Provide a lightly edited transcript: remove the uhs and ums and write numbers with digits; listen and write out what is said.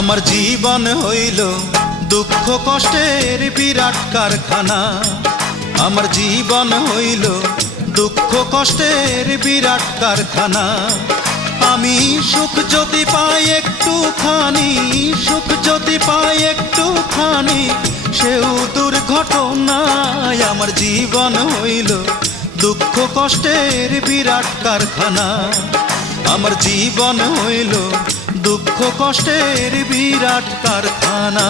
আমার জীবন হইল দুঃখ কষ্টের বিরাট কারখানা। আমার জীবন হইল দুঃখ কষ্টের বিরাট কারখানা। আমি সুখ যদি পাই একটুখানি, সুখ যদি পাই একটুখানি, সেও দুর্ঘটনায়। আমার জীবন হইল দুঃখ কষ্টের বিরাট কারখানা। আমার জীবন হইল দুঃখ কষ্টের বিরাট কারখানা।